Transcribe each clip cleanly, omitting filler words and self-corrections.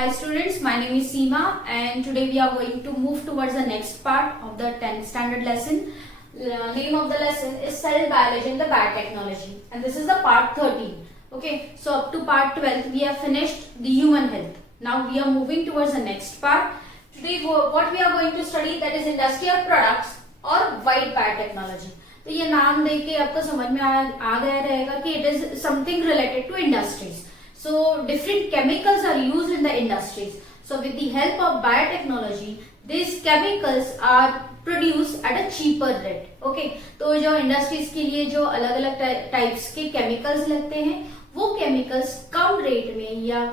Hi students, my name is Seema and today we are going to move towards the next part of the 10th standard lesson. Name of the lesson is Cell Biology and the Biotechnology and this is the part 13. Okay, so up to part 12 we have finished the human health. Now we are moving towards the next part. Today what we are going to study, that is industrial products और wide biotechnology. तो ये नाम देके आपको समझ में आ गया रहेगा कि it is something related to industries. So different chemicals are used in the industries. So with the help of biotechnology, these chemicals are produced at a cheaper rate. Okay, तो जो इंडस्ट्रीज के लिए जो अलग अलग टाइप्स के chemicals लगते हैं वो केमिकल्स कम रेट में या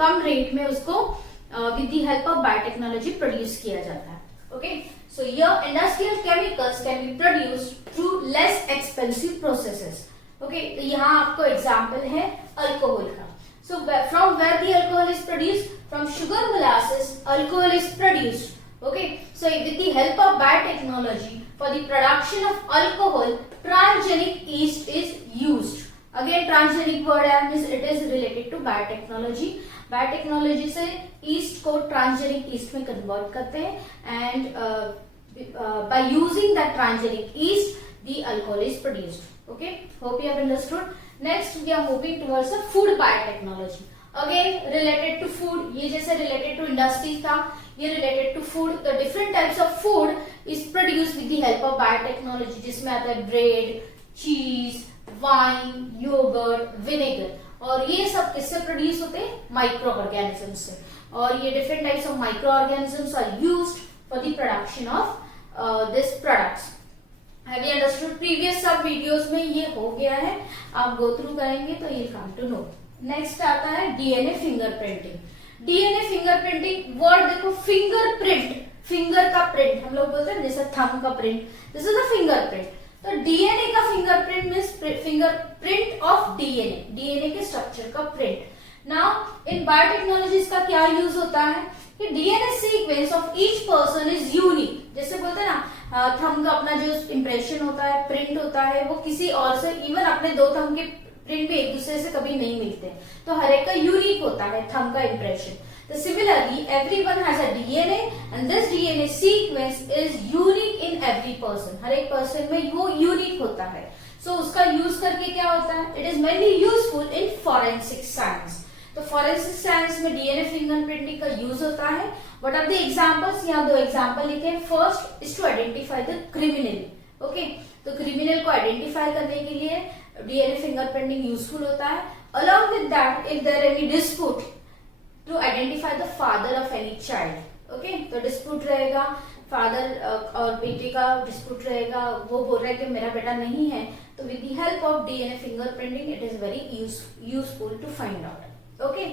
कम रेट में उसको with the help of biotechnology produce किया जाता है. Okay, so your industrial chemicals can be produced through less expensive processes. Okay, तो यहाँ आपको एग्जाम्पल है अल्कोहल का. So from where the alcohol is produced, from sugar molasses alcohol is produced. Okay, so with the help of biotechnology for the production of alcohol transgenic yeast is used. Again transgenic word है, means it is related to biotechnology. Biotechnology से yeast को transgenic yeast में convert करते हैं and by using that transgenic yeast the alcohol is produced. Okay, hope you have understood. Next we are moving towards the food biotechnology. Again related to food. ये जैसे related to industries था, ये related to food. The different types of food is produced with the help of biotechnology, जिसमें आता है bread, cheese, wine, yogurt, vinegar. और ये सब किससे प्रोड्यूस होते हैं? माइक्रो ऑर्गेनिज्म से. और ये different types of microorganisms are used for the production of these products. Have you understood? Previous सब वीडियोस में ये हो गया है, आप गो थ्रू करेंगे तो ये कम टू नो. नेक्स्ट आता है DNA fingerprinting. DNA fingerprinting word देखो, फिंगरप्रिंट, फिंगर का प्रिंट हम लोग बोलते हैं जैसे थंब का print, this is the fingerprint. तो डीएनए का fingerprint means fingerprint of DNA, DNA के स्ट्रक्चर का प्रिंट. नाउ इन बायोटेक्नोलॉजी इसका क्या यूज होता है कि DNA sequence of each person is unique. जैसे बोलते हैं ना, थंब का अपना जो इम्प्रेशन होता है, प्रिंट होता है, वो किसी और से, इवन अपने दो थंब के प्रिंट भी एक दूसरे से कभी नहीं मिलते, तो हर एक का यूनिक होता है थंब का इम्प्रेशन. तो similarly everyone has a DNA and this DNA sequence is unique in every person. हर एक पर्सन में वो यूनिक होता है. सो उसका यूज करके क्या होता है, it is mainly useful in forensic science. तो फॉरेंसिक साइंस में डीएनए फिंगरप्रिंटिंग का यूज होता है. What are the examples? यहाँ दो एग्जांपल लिखे. First is to identify the criminal. Okay, तो क्रिमिनल को आइडेंटिफाई करने के लिए डीएनए फिंगरप्रिंटिंग यूजफुल होता है. Along with that, if there any dispute, to identify the father of any child. Okay, तो डिस्प्यूट रहेगा, फादर और बेटे का डिस्प्यूट रहेगा, वो बोल रहा है कि मेरा बेटा नहीं है, तो with the help of DNA fingerprinting it is very useful to find out. Okay,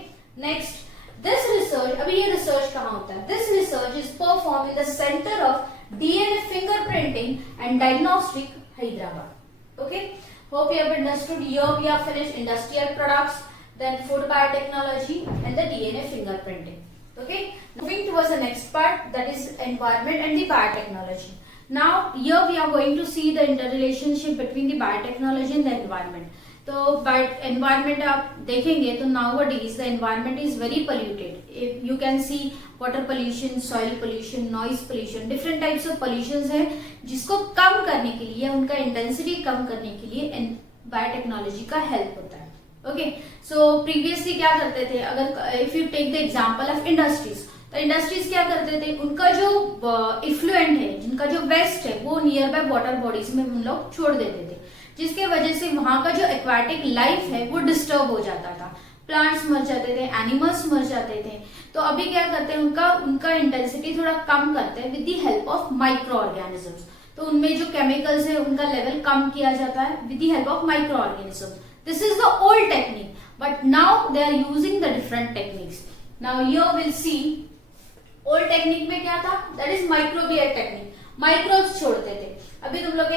next, this research, अभी ये रिसर्च कहाँ होता है? This research is performed in the Center of DNA Fingerprinting and Diagnostic, Hyderabad. Okay, hope you have understood. Here we have finished industrial products, then food biotechnology and the DNA fingerprinting. Okay, moving towards the next part, that is environment and the biotechnology. Now here we are going to see the interrelationship between the biotechnology and the environment. तो environment आप देखेंगे तो nowadays the environment is very polluted. You can see water pollution, soil pollution, noise pollution, different types of pollution है जिसको कम करने के लिए, उनका इंटेंसिटी कम करने के लिए बायोटेक्नोलॉजी का हेल्प होता है. ओके, सो प्रीवियसली क्या करते थे, अगर if you take the example of industries, तो इंडस्ट्रीज क्या करते थे, उनका जो इफ्लुएंट है, जिनका जो वेस्ट है, वो नियर बाय वाटर बॉडीज में हम लोग छोड़ देते थे, जिसके वजह से वहां का जो एक्वाटिक लाइफ है वो डिस्टर्ब हो जाता था. प्लांट्स मर जाते थे, एनिमल्स मर जाते थे. तो अभी क्या करते हैं, उनका इंटेंसिटी थोड़ा कम करते हैं with the help of micro organisms. तो उनमें जो केमिकल्स है उनका लेवल कम किया जाता है with the help of micro organisms. This is the old technique, but now they are using the different techniques. Now you will see old technique में क्या था, that is microbial technique. Microbes छोड़ते थे. अभी तुम लोग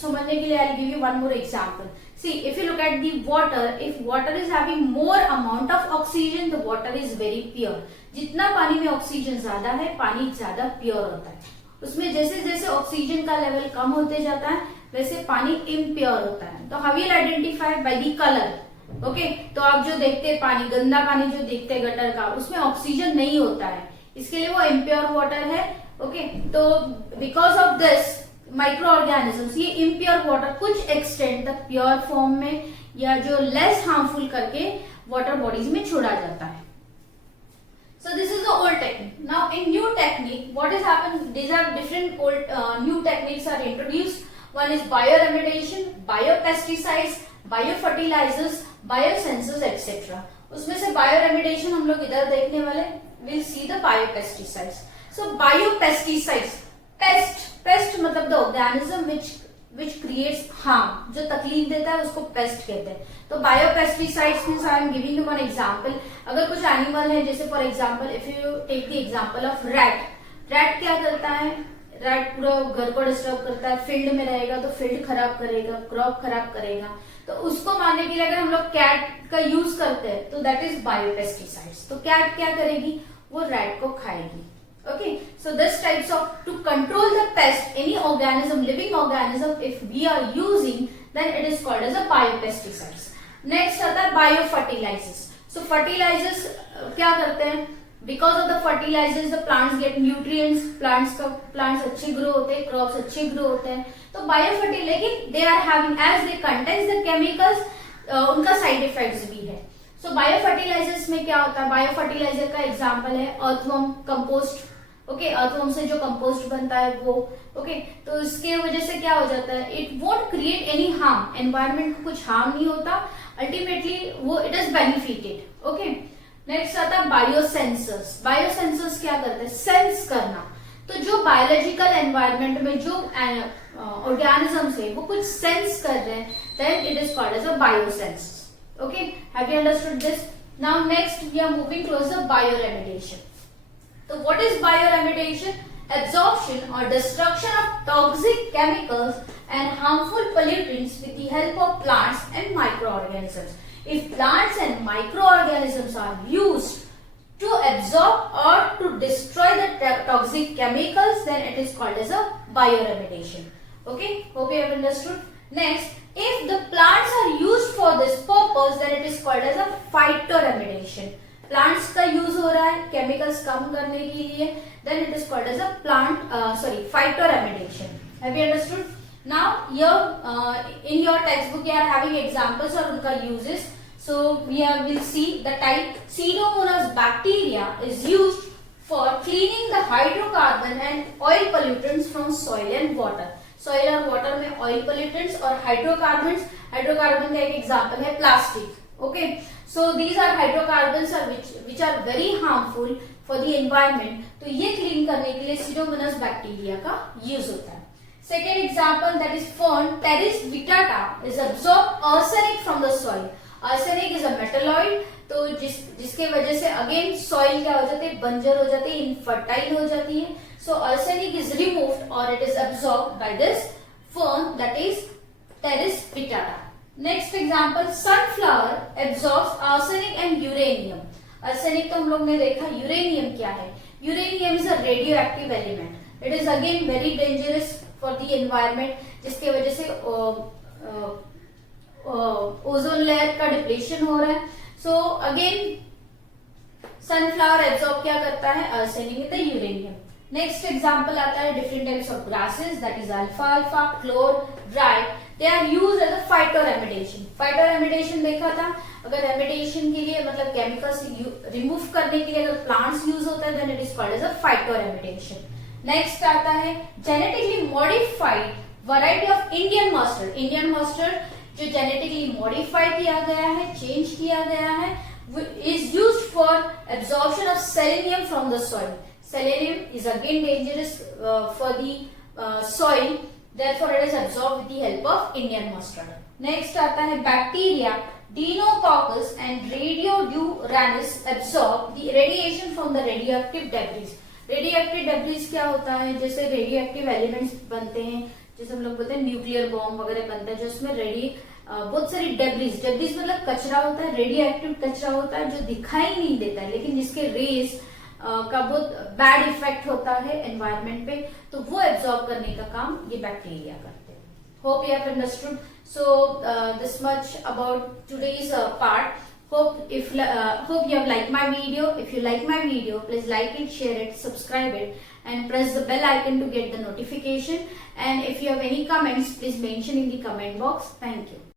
समझने के लिए I give you one more example. See, if you look at the water, if water is having more amount of oxygen, the water is very pure. जितना पानी में ऑक्सीजन ज्यादा है, पानी ज्यादा प्योर होता है. उसमें जैसे जैसे ऑक्सीजन का लेवल कम होते जाता है वैसे पानी इम्प्योर होता है. तो how will identify? By the colour. Okay, तो आप जो देखते हैं पानी, गंदा पानी जो देखते हैं गटर का, उसमें ऑक्सीजन नहीं होता है, इसके लिए वो इम्प्योर वाटर है। ओके, तो because of this micro organisms ये इम्प्योर वाटर कुछ एक्सटेंट तक प्योर फॉर्म में या जो लेस हार्मफुल करके वाटर बॉडीज में छोड़ा जाता है। So this is the old technique. Now in new technique, what has happened? These are different old new techniques are introduced. One is bioremediation, biopesticides, biofertilizers, biosensors, etc. उसमें से bioremediation हम लोग इधर देखने वाले. We'll see the biopesticides. So biopesticides, pest मतलब the organism which creates harm, जो तकलीफ देता है उसको पेस्ट कहते हैं। तो biopesticides means I am giving you one example. अगर कुछ एनिमल है, जैसे for example if you take the example of rat, rat क्या करता है? रैट पूरा घर को डिस्टर्ब करता है, फील्ड में रहेगा तो फील्ड खराब करेगा, क्रॉप खराब करेगा। तो उसको मारने के लिए अगर हम लोग कैट का यूज करते हैं तो दैट इज बायोपेस्टिसाइड्स। तो कैट क्या करेगी? वो रैट को खाएगी। Okay, so this types of to control the pest, any organism, living organism, if we are using, then it is called as a biopesticides. Next आता है biofertilizers. So fertilizers क्या करते हैं? Because of the fertilizers, the plants get nutrients. Plants अच्छे grow होते हैं, crops अच्छे grow होते हैं. तो biofertilizer, लेकिन they are having as they contain the chemicals, उनका side effects भी है. So biofertilizers में क्या होता है? Biofertilizer का एग्जाम्पल है अर्थवर्म कंपोस्ट। ओके, अर्थवर्म से जो कंपोस्ट बनता है वो, ओके, तो इसके वजह से क्या हो जाता है? It won't create any harm, environment को कुछ हार्म नहीं होता, अल्टीमेटली वो it is benefited. Okay, next आता है बायोसेंसर्स। बायोसेंसर्स क्या करते हैं? सेंस करना। तो जो बायोलॉजिकल एनवायरमेंट में जो ऑर्गेनिजम्स है वो कुछ सेंस कर रहे हैं, then it is called as a biosense. Okay, have you understood this? Now next we are moving towards the bioremediation. So what is bioremediation? Absorption or destruction of toxic chemicals and harmful pollutants with the help of plants and microorganisms. If plants and microorganisms are used to absorb or to destroy the toxic chemicals, then it is called as a bioremediation. Okay, hope you have understood. Next, if the plants are used for this purpose, then it is called as a phytoremediation. Plants का use हो रहा है chemicals कम करने के लिए, then it is called as a phytoremediation. Have you understood? Now your in your text book you are having examples और उनका uses. So we will see the type pseudomonas bacteria is used for cleaning the hydrocarbon and oil pollutants from soil and water. Soil और water में oil pollutants और hydrocarbon का एक example है plastic. Okay, so these are hydrocarbons which are very harmful for the environment. तो ये clean करने के लिए सीडोमोनास बैक्टीरिया का यूज होता है। Second example, that is fern Pteris vittata is absorb arsenic from the soil. Arsenic is a metalloid, तो जिसके वजह से अगेन सॉइल क्या हो जाती है? बंजर हो जाती है, इनफर्टाइल हो जाती है। So arsenic is removed or it is absorbed by this fern, that is Pteris vittata. Next example, sunflower absorbs arsenic and uranium. Arsenic तो हम लोग ने देखा, यूरेनियम क्या है? Uranium is a radio active element. It is again very dangerous for the environment, जिसके वजह से ओजोन लेयर का डिप्लेशन हो रहा है। सो अगेन सनफ्लावर एब्जॉर्ब क्या करता है? Arsenic with the uranium. Next example आता है different types of grasses, that is अल्फाल्फा, clover, dry. They are used as a phytoremediation. Phytoremediation देखा था, अगर रेमेडिएशन के लिए मतलब केमिकल्स रिमूव करने के लिए अगर प्लांट्स यूज होता है, then it is called as a phytoremediation. Next आता है genetically modified variety of Indian mustard. Indian mustard जो जेनेटिकली मॉडिफाई किया गया है, चेंज किया गया है, is used for absorption of selenium from the soil. Selenium is again dangerous for the soil. Therefore, it is absorbed with the help of Indian mustard. Next आता है bacteria Deinococcus and Radiodurans absorb the radiation from the radioactive debris. Radioactive debris क्या होता है? जैसे radioactive elements बनते हैं, जैसे हम लोग बोलते हैं न्यूक्लियर बॉम्ब वगैरह बनता है, जो उसमें बहुत सारी डेब्रिस मतलब कचरा होता है, रेडियो एक्टिव कचरा होता है जो दिखाई नहीं देता है, लेकिन जिसके रेज का बहुत बैड इफेक्ट होता है एनवायरमेंट पे, तो वो एब्जॉर्ब करने का काम ये बैक्टीरिया करते हैं। Hope you have understood. So this much about today's part. Hope you have liked my video. If you like my video, please like it, share it, subscribe it, and press the bell icon to get the notification. And if you have any comments, please mention in the comment box. Thank you.